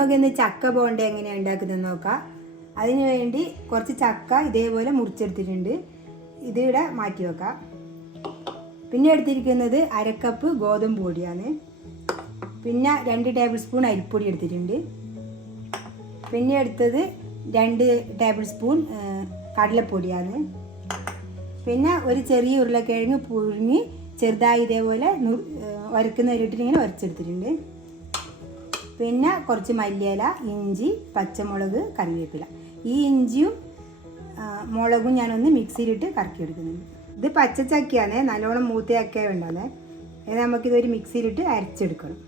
നമുക്കിന്ന് ചക്ക ബോണ്ട എങ്ങനെയാണ് ഉണ്ടാക്കുന്നത് നോക്കാം. അതിന് വേണ്ടി കുറച്ച് ചക്ക ഇതേപോലെ മുറിച്ചെടുത്തിട്ടുണ്ട്. ഇതിവിടെ മാറ്റി വെക്കാം. പിന്നെ എടുത്തിരിക്കുന്നത് അരക്കപ്പ് ഗോതമ്പ് പൊടിയാണ്. പിന്നെ രണ്ട് ടേബിൾ സ്പൂൺ അരിപ്പൊടി എടുത്തിട്ടുണ്ട്. പിന്നെ എടുത്തത് രണ്ട് ടേബിൾ സ്പൂൺ കടലപ്പൊടിയാണ്. പിന്നെ ഒരു ചെറിയ ഉരുളക്കിഴങ്ങ് പുഴുങ്ങി ചെറുതായി ഇതേപോലെ ഉരക്കുന്ന ഉരുട്ടിട്ട് ഇങ്ങനെ ഉരച്ചെടുത്തിട്ടുണ്ട് പിന്നെ കുറച്ച് മല്ലിയില ഇഞ്ചി പച്ചമുളക് കറിവേപ്പില. ഈ ഇഞ്ചിയും മുളകും ഞാനൊന്ന് മിക്സിയിലിട്ട് കറക്കിയെടുക്കുന്നുണ്ട്. ഇത് പച്ചച്ചക്കയാണ് നല്ലോണം മൂത്തയൊക്കെ ഉണ്ടാകുന്നത് അത് നമുക്കിതൊരു മിക്സിയിലിട്ട് അരച്ചെടുക്കണം.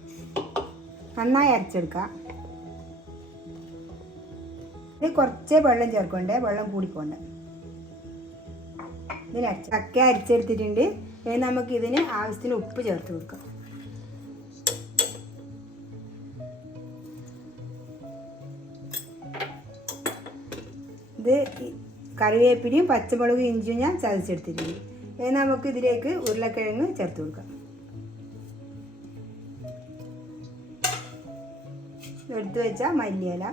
നന്നായി അരച്ചെടുക്കാം. ഇത് കുറച്ചേ വെള്ളം ചേർക്കണ്ടേ വെള്ളം കൂടിപ്പോണ്ട ഇതിന് അരച്ച ചക്ക അരച്ചെടുത്തിട്ടുണ്ട്. ഇനി നമുക്ക് ഇതിന് ആവശ്യത്തിന് ഉപ്പ് ചേർത്ത് കൊടുക്കാം. ഇത് കറിവേപ്പിലയും പച്ചമുളകും ഇഞ്ചിയും ഞാൻ ചതച്ചെടുത്തിട്ടുണ്ട്. ഇനി നമുക്ക് ഇതിലേക്ക് ഉരുളക്കിഴങ്ങ് ചേർത്ത് കൊടുക്കാം. എടുത്തു വെച്ച മല്ലിയില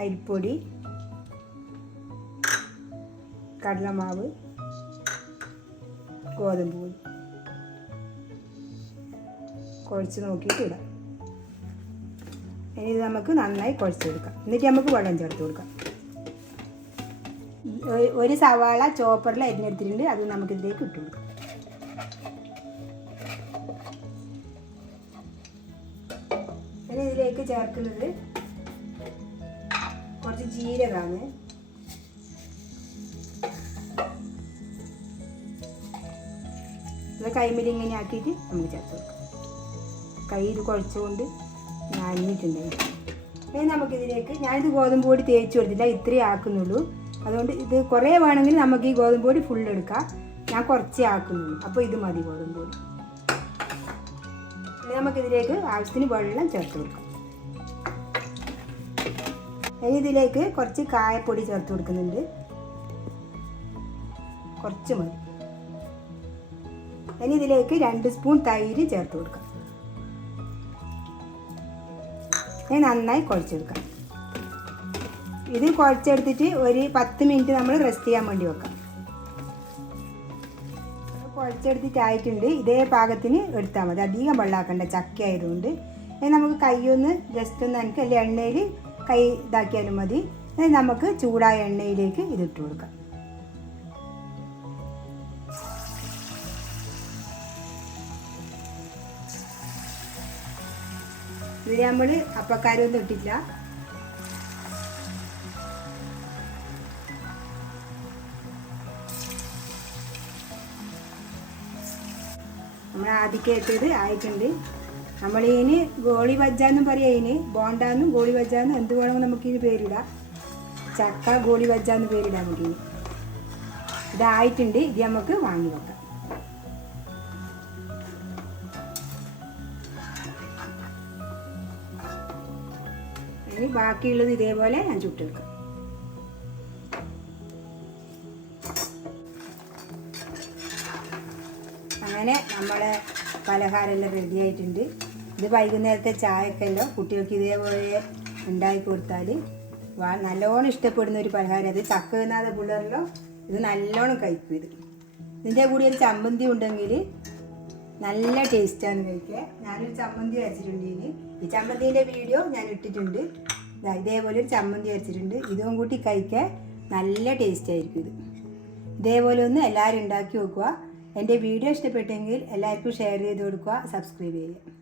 അരിപ്പൊടി കടലമാവ് ഗോതമ്പ് പൊടി. കുഴച്ച് നോക്കിയിട്ട് ഇടാം. ഇനി ഇത് നമുക്ക് നന്നായി കുഴച്ചെടുക്കാം. എന്നിട്ട് നമുക്ക് വെള്ളം ചേർത്ത് കൊടുക്കാം. ഒരു- സവാള ചോപ്പറിൽ അരിഞ്ഞെടുത്തിട്ടുണ്ട്. അത് നമുക്ക് ഇതിലേക്ക് ഇട്ട് കൊടുക്കാം. ഇനി ഇതിലേക്ക് ചേർക്കുന്നത് കുറച്ച് ജീരകമാണ്. ഇത് കൈമിൽ ഇങ്ങനെ ആക്കിയിട്ട് നമുക്ക് ചേർത്ത് കൊടുക്കാം. കൈ ഇത് കുഴച്ചുകൊണ്ട് നനഞ്ഞിട്ടുണ്ടായി ഇനി നമുക്കിതിലേക്ക് ഞാനിത് ഗോതമ്പ് പൊടി തേച്ച് കൊടുത്തില്ല ഇത്രയേ ആക്കുന്നുള്ളൂ. അതുകൊണ്ട് ഇത് കുറേ വേണമെങ്കിൽ നമുക്ക് ഈ ഗോതമ്പ് പൊടി ഫുൾ എടുക്കാം. ഞാൻ കുറച്ചേ ആക്കുന്നുള്ളൂ. അപ്പോൾ ഇത് മതി ഗോതമ്പ് പൊടി. ഇനി നമുക്കിതിലേക്ക് ആവശ്യത്തിന് വെള്ളം ചേർത്ത് കൊടുക്കാം. ഇനി ഇതിലേക്ക് കുറച്ച് കായപ്പൊടി ചേർത്ത് കൊടുക്കുന്നുണ്ട്. കുറച്ച് മതി. ഇനി ഇതിലേക്ക് രണ്ട് സ്പൂൺ തൈര് ചേർത്ത് കൊടുക്കാം. ഇനി നന്നായി കുഴച്ചെടുക്കാം. ഇത് കുഴച്ചെടുത്തിട്ട് ഒരു പത്ത് മിനിറ്റ് നമ്മൾ റെസ്റ്റ് ചെയ്യാൻ വേണ്ടി വെക്കാം. കുഴച്ചെടുത്തിട്ടായിട്ടുണ്ട്. ഇതേ പാകത്തിന് എടുത്താൽ മതി. അധികം വെള്ളമാക്കണ്ട ചക്ക ആയതുകൊണ്ട് നമുക്ക് കൈയൊന്ന് ജസ്റ്റ് ഒന്ന് എനിക്ക് അല്ലെങ്കിൽ എണ്ണയിൽ കൈ ഇതാക്കിയാലും മതി. നമുക്ക് ചൂടായ എണ്ണയിലേക്ക് ഇതിട്ട് കൊടുക്കാം. ഇത് നമ്മൾ അപ്പക്കാരൊന്നും ഇട്ടില്ല നമ്മൾ ആദ്യമൊക്കെ ഇട്ടത് ആയിട്ടുണ്ട്. നമ്മൾ ഇതിന് ഗോളി വജ്ജാന്നും പറയാം ഇതിന് ബോണ്ടാന്നും ഗോളി വജ്ജാന്നും എന്ത് വേണമെങ്കിൽ നമുക്കിത് പേരിടാം. ചക്ക ഗോളി വജ്ജാന്ന് പേരിടാം നമുക്കിനി ഇതായിട്ടുണ്ട്. ഇത് നമുക്ക് വാങ്ങി വെക്കാം. ഇനി ബാക്കിയുള്ളത് ഇതേപോലെ ഞാൻ ചുട്ടെടുക്കും. അങ്ങനെ നമ്മളെ പലഹാരമെല്ലാം റെഡി ആയിട്ടുണ്ട്. ഇത് വൈകുന്നേരത്തെ ചായക്കല്ലോ കുട്ടികൾക്ക് ഇതേപോലെ ഉണ്ടാക്കി കൊടുത്താൽ നല്ലോണം ഇഷ്ടപ്പെടുന്ന ഒരു പലഹാരം. അത് ചക്ക തിന്നാതെ പിള്ളേരിലോ ഇത് നല്ലോണം കഴിക്കും ഇത്. ഇതിന്റെ കൂടി ഒരു ചമ്മന്തി ഉണ്ടെങ്കിൽ നല്ല ടേസ്റ്റാണ് കഴിക്കുക. ഞാനൊരു ചമ്മന്തി വെച്ചിട്ടുണ്ട് ഇതിന് ഈ ചമ്മന്തിന്റെ വീഡിയോ ഞാൻ ഇട്ടിട്ടുണ്ട്. ഇതേപോലെ ഒരു ചമ്മന്തി വരച്ചിട്ടുണ്ട് ഇതും കൂട്ടി കഴിക്കാൻ നല്ല ടേസ്റ്റ് ആയിരിക്കും ഇത്. ഇതേപോലെ ഒന്ന് എല്ലാവരും ഉണ്ടാക്കി നോക്കുക. എന്റെ വീഡിയോ ഇഷ്ടപ്പെട്ടെങ്കിൽ എല്ലാവർക്കും ഷെയർ ചെയ്ത് കൊടുക്കുക സബ്സ്ക്രൈബ് ചെയ്യുക.